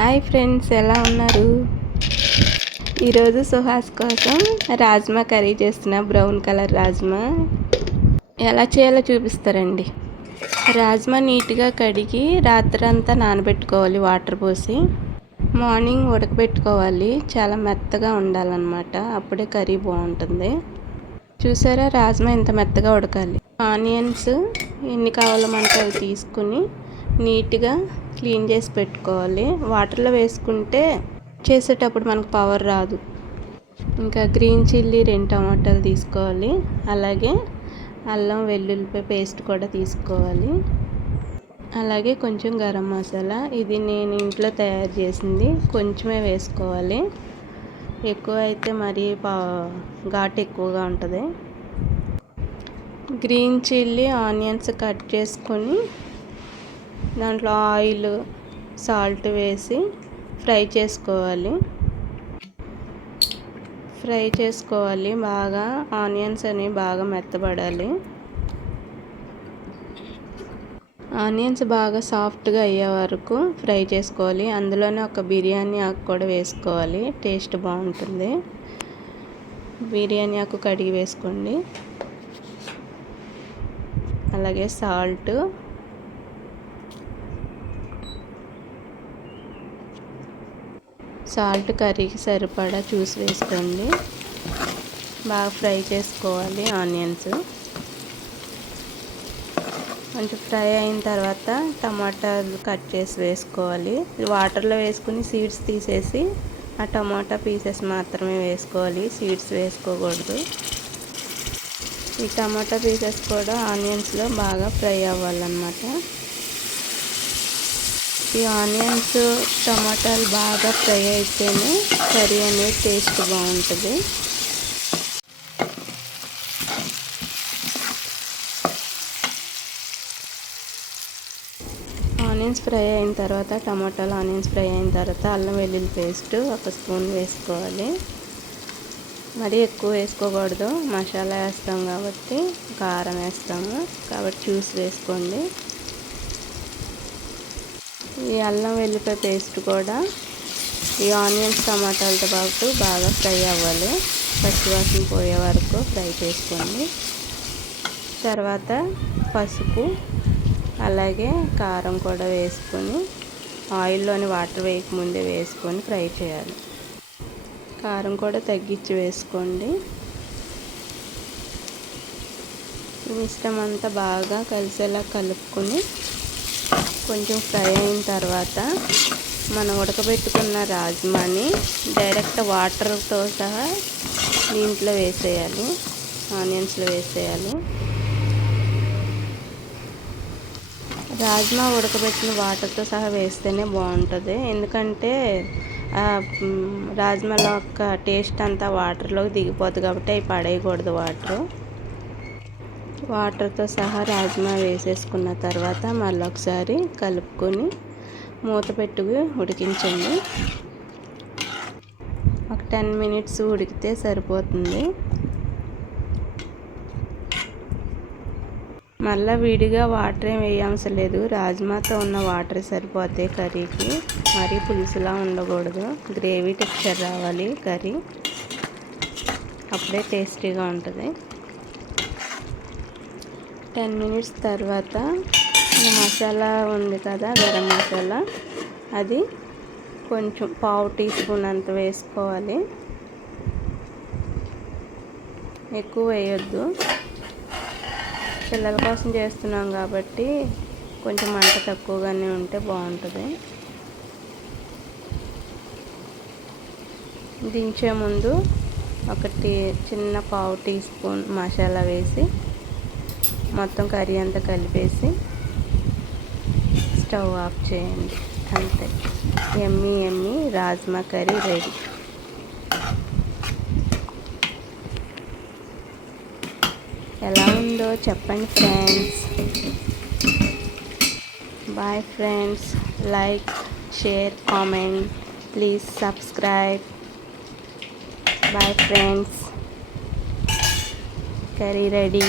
Hi friends, ఎలా ఉన్నారు? ఈరోజు సుహాస్ కోసం రాజ్మా కర్రీ చేస్తున్న. బ్రౌన్ కలర్ రాజ్మా ఎలా చేయాలో చూపిస్తారండి. రాజ్మా నీట్గా కడిగి రాత్రంతా నానబెట్టుకోవాలి వాటర్ పోసి. మార్నింగ్ ఉడకబెట్టుకోవాలి. చాలా మెత్తగా ఉండాలన్నమాట, అప్పుడే కర్రీ బాగుంటుంది. చూసారా, రాజ్మా ఇంత మెత్తగా ఉడకాలి. ఆనియన్స్ ఎన్ని కావాలో మనకు అవి తీసుకుని నీట్గా క్లీన్ చేసి పెట్టుకోవాలి. వాటర్లో వేసుకుంటే చేసేటప్పుడు మనకు పవర్ రాదు. ఇంకా గ్రీన్ చిల్లీ 2 టమాటాలు తీసుకోవాలి. అలాగే అల్లం వెల్లుల్లిపాయ పేస్ట్ కూడా తీసుకోవాలి. అలాగే కొంచెం గరం మసాలా, ఇది నేను ఇంట్లో తయారు చేసింది, కొంచెమే వేసుకోవాలి. ఎక్కువ అయితే మరీ ఘాటు ఎక్కువగా ఉంటుంది. గ్రీన్ చిల్లీ ఆనియన్స్ కట్ చేసుకొని దాంట్లో ఆయిల్ సాల్ట్ వేసి ఫ్రై చేసుకోవాలి. బాగా ఆనియన్స్ అని బాగా మెత్తబడాలి. ఆనియన్స్ బాగా సాఫ్ట్గా అయ్యే వరకు ఫ్రై చేసుకోవాలి. అందులోనే ఒక బిర్యానీ ఆకు కూడా వేసుకోవాలి, టేస్ట్ బాగుంటుంది. బిర్యానీ ఆకు కడిగి వేసుకోండి. అలాగే సాల్ట్ కర్రీకి సరిపడా చూసి వేసుకోండి. బాగా ఫ్రై చేసుకోవాలి. ఆనియన్స్ కొంచెం ఫ్రై అయిన తర్వాత టమాటాలు కట్ చేసి వేసుకోవాలి. వాటర్లో వేసుకుని సీడ్స్ తీసేసి ఆ టమాటా పీసెస్ మాత్రమే వేసుకోవాలి, సీడ్స్ వేసుకోకూడదు. ఈ టమాటా పీసెస్ కూడా ఆనియన్స్లో బాగా ఫ్రై అవ్వాలన్నమాట. ఈ ఆనియన్స్ టమాటాలు బాగా ఫ్రై అయితేనే కర్రీ అనేది టేస్ట్ బాగుంటుంది. ఆనియన్స్ ఫ్రై అయిన తర్వాత ఆనియన్స్ ఫ్రై అయిన తర్వాత అల్లం వెల్లుల్లి పేస్ట్ 1 స్పూన్ వేసుకోవాలి. మరీ ఎక్కువ వేసుకోకూడదు, మసాలా వేస్తాం కాబట్టి, కారం వేస్తాము కాబట్టి చూసి వేసుకోండి. ఈ అల్లం వెల్లిపాయ పేస్ట్ కూడా ఈ ఆనియన్స్ టమాటాలతో పాటు బాగా ఫ్రై అవ్వాలి. పచ్చివాసన పోయే వరకు ఫ్రై చేసుకోండి. తర్వాత పసుపు అలాగే కారం కూడా వేసుకొని ఆయిల్లోని వాటర్ వేయకముందే వేసుకొని ఫ్రై చేయాలి. కారం కూడా తగ్గించి వేసుకోండి. మిశ్రమం అంతా బాగా కలిసేలా కలుపుకొని కొంచెం ఫ్రై అయిన తర్వాత మనం ఉడకబెట్టుకున్న రాజ్మాని డైరెక్ట్ వాటర్తో సహా దీంట్లో వేసేయాలి, ఆనియన్స్లో వేసేయాలి. రాజ్మా ఉడకబెట్టిన వాటర్తో సహా వేస్తేనే బాగుంటుంది. ఎందుకంటే రాజ్మాలో యొక్క టేస్ట్ అంతా వాటర్లోకి దిగిపోతుంది కాబట్టి అవి పడేయకూడదు. వాటర్తో సహా రాజ్మా వేసేసుకున్న తర్వాత మళ్ళీ ఒకసారి కలుపుకొని మూత పెట్టుకు ఉడికించండి. ఒక 10 మినిట్స్ ఉడికితే సరిపోతుంది. మళ్ళీ విడిగా వాటర్ ఏం వేయవసరం లేదు, రాజ్మాతో ఉన్న వాటర్ సరిపోతాయి కర్రీకి. మరీ పులుసులా ఉండకూడదు, గ్రేవీ టెక్స్చర్ రావాలి కర్రీ, అప్పుడే టేస్టీగా ఉంటుంది. 10 మినిట్స్ తర్వాత మసాలా ఉంది కదా, గరం మసాలా, అది కొంచెం 1/2 టీ స్పూన్ అంత వేసుకోవాలి. ఎక్కువ వేయొద్దు, పిల్లల కోసం చేస్తున్నాం కాబట్టి కొంచెం మంట తక్కువగానే ఉంటే బాగుంటుంది. దించే ముందు చిన్న 1/2 టీ స్పూన్ మసాలా వేసి మొత్తం కర్రీ అంతా కలిపేసి స్టవ్ ఆఫ్ చేయండి. అంతే, యమ్మీ రాజ్మా కర్రీ రెడీ. ఎలా ఉందో చెప్పండి friends. Bye friends, like, share, comment, please subscribe. Bye friends, curry ready.